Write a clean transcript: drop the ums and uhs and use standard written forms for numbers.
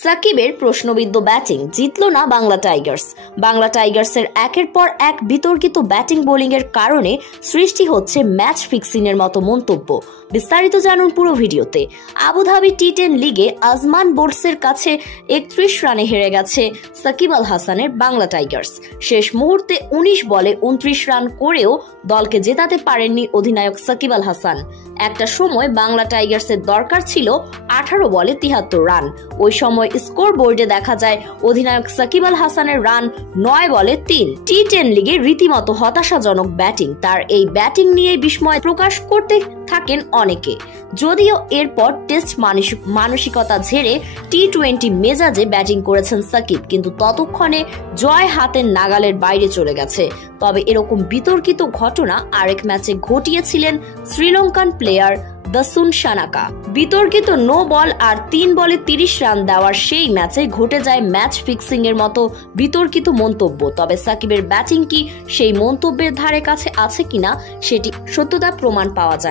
সাকিবের প্রশ্নবিদ্ধ ব্যাটিং জিতল না বাংলা টাইগার্স। বাংলা টাইগার্সের একের পর এক বিতর্কিত ব্যাটিং বোলিং এর কারণে সৃষ্টি হচ্ছে ম্যাচ ফিক্সিং এর মতো মন্তব্য। বিস্তারিত জানুন পুরো ভিডিওতে। আবুধাবি টি10 লিগে আজমান বোর্ডসের কাছে 31 রানে হেরে গেছে সাকিব আল হাসানের বাংলা টাইগার্স। শেষ মুহূর্তে 19 বলে 29 রান করেও দলকে জেতাতে পারেননি অধিনায়ক সাকিব আল হাসান। একটা সময় বাংলা টাইগার্সের দরকার ছিল 18 বলে 73 রান। ওই সময় স্কোর বোর্ডে দেখা যায় অধিনায়ক সাকিব আল হাসানের রান 9 বলে 3। টি10 লিগে রীতিমতো হতাশাজনক ব্যাটিং। তার এই ব্যাটিং নিয়ে বিস্ময় প্রকাশ করতে থাকেন অনেকে। যদিও এরপর টেস্ট মানসিকতা ঝেড়ে টি20 মেজাজে ব্যাটিং করেছেন সাকিব, কিন্তু ততক্ষণে জয় হাতের নাগালের বাইরে চলে গেছে। তবে এরকম বিতর্কিত ঘটনা আরেক ম্যাচে ঘটিয়েছিলেন শ্রীলঙ্কান প্লেয়ার দাসুন সানাকা। বিতর্কিত নো বল আর 3 বলে 30 রান দেওয়ার সেই ম্যাচে ঘটে যায় ম্যাচ ফিক্সিং এর মতো বিতর্কিত মন্তব্য। তবে সাকিবের ব্যাটিং কি সেই মন্তব্যের ধারে কাছে আছে কিনা সেটি সত্যতা প্রমাণ পাওয়া যায়।